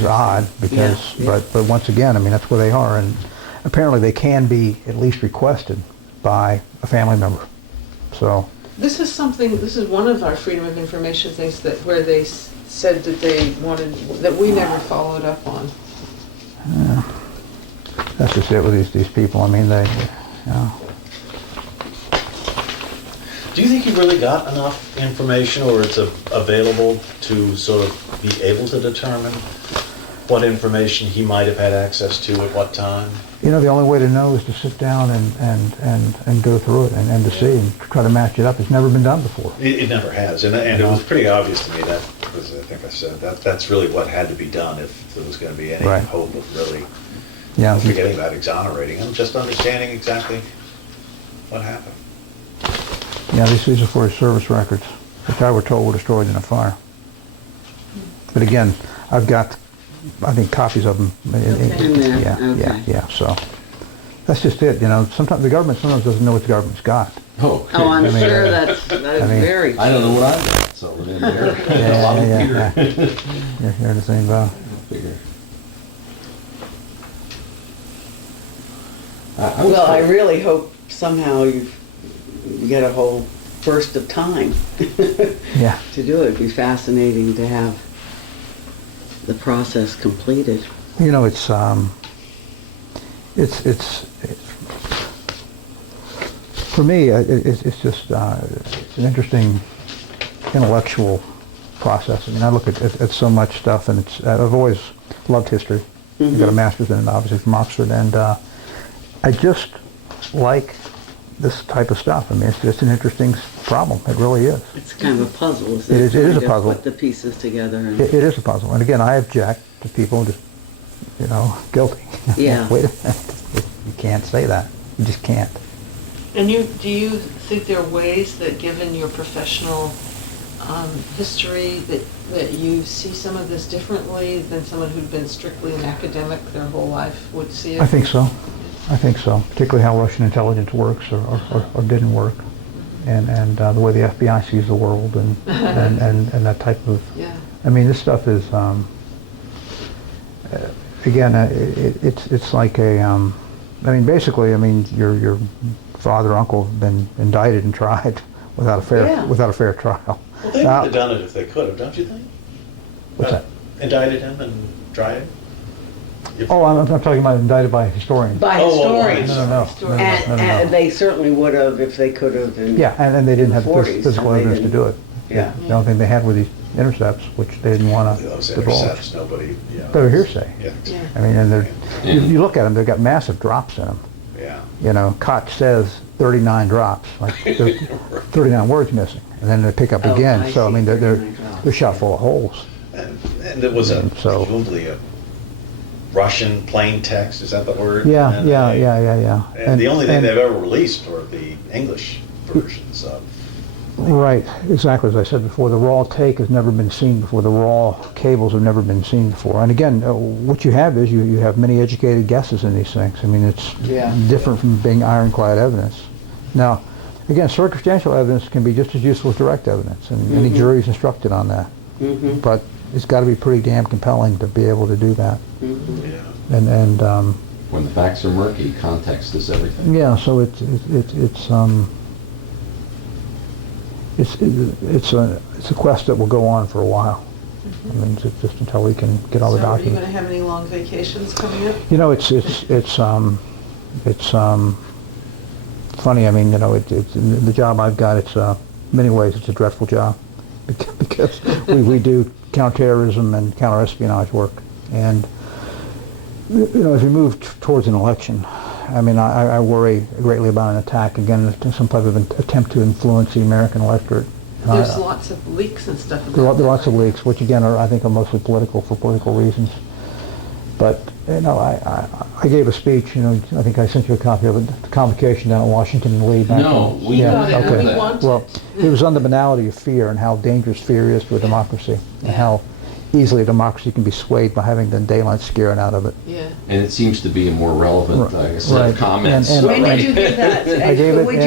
is odd because, but once again, I mean, that's where they are, and apparently they can be at least requested by a family member. So This is something, this is one of our Freedom of Information things that, where they said that they wanted, that we never followed up on. that's just it with these people. I mean, they, you know. Do you think you really got enough information, or it's available to sort of be able to determine what information he might have had access to at what time? You know, the only way to know is to sit down and go through it and to see and try to match it up. It's never been done before. It never has, and it was pretty obvious to me that, because I think I said, that's really what had to be done if there was going to be any Right. hope of really, Yeah. forgetting about exonerating him, just understanding exactly what happened. Yeah, these are for his service records, which I were told were destroyed in a fire. But again, I've got, I think, copies of them. In there, Yeah, okay. yeah. So that's just it. You know, sometimes the government doesn't know what the government's got. Oh, Oh, I'm I mean, sure that is very I don't know true. what I've got, so in there. Yeah. You're in the same boat. Figure. Well, I really hope somehow you get a whole burst of time Yeah. to do it. It'd be fascinating to have the process completed. You know, it's for me, it's just it's an interesting intellectual process. I mean, I look at so much stuff, and I've always loved history. I got a master's in it, obviously, from Oxford, and I just like this type of stuff. I mean, it's just an interesting problem. It really is. It's kind of a puzzle, isn't It is a Trying to puzzle. Put the pieces together. And It is a puzzle. And again, I object to people just, you know, guilty. Yeah. Wait a minute. You can't say that. You just can't. And do you think there are ways that, given your professional history, that you see some of this differently than someone who'd been strictly an academic their whole life would see it? I think so. I think so. Particularly how Russian intelligence works or didn't work. And the way the FBI sees the world and that type of... Yeah. I mean, this stuff is, again, it's like a, I mean, basically, I mean, your father, uncle have been indicted and tried without a fair trial. Well, they would have done it if they could have, don't you think? What's that? Indicted him and tried him? Oh, I'm talking about indicted by historians. by Oh, historians. No. And they certainly would have if they could have. Yeah, and they didn't have the 40s, physical and they evidence to didn't. do it. Yeah. The only thing they had were these intercepts, which they didn't want to Those divulge. intercepts, nobody, yeah. They're hearsay. Yeah, Yeah. I mean, and you look at them, they've got massive drops in them. yeah. You know, Koch says 39 drops, like there's 39 words missing, and then they pick up Oh, again. I So I see, mean, 39 drops. they're shot full of holes. And there was And so- presumably a Russian plain text, is that the word? Yeah, And yeah. And the only thing they've ever released were the English versions of. Right, exactly as I said before, the raw take has never been seen before. The raw cables have never been seen before. And again, what you have is you have many educated guesses in these things. I mean, it's different from being ironclad evidence. Now, again, circumstantial evidence can be just as useful as direct evidence, and any jury is instructed on that. But it's got to be pretty damn compelling to be able to do that. Yeah. And When the facts are murky, context is everything. yeah, so it's a quest that will go on for a while. I mean, it's just until we can get all the So are you documents. going to have any long vacations coming up? You know, it's funny. I mean, you know, it's the job I've got. It's in many ways it's a dreadful job because we do counterterrorism and counterespionage work, and you know, as we move towards an election, I mean, I worry greatly about an attack again, some type of an attempt to influence the American electorate. There's lots of leaks and stuff. There are lots of leaks, which again I think are mostly political for political reasons. But you know, I gave a speech. You know, I think I sent you a copy of it. The convocation down at Washington and Lee. No, we got it. Okay. We want Well, it was on the banality of fear and how dangerous fear is to a democracy, and how easily a democracy can be swayed by having the daylight scared out of it. Yeah. And it seems to be a more relevant set Right. of comments. And- When did you give that? I gave it Would in- you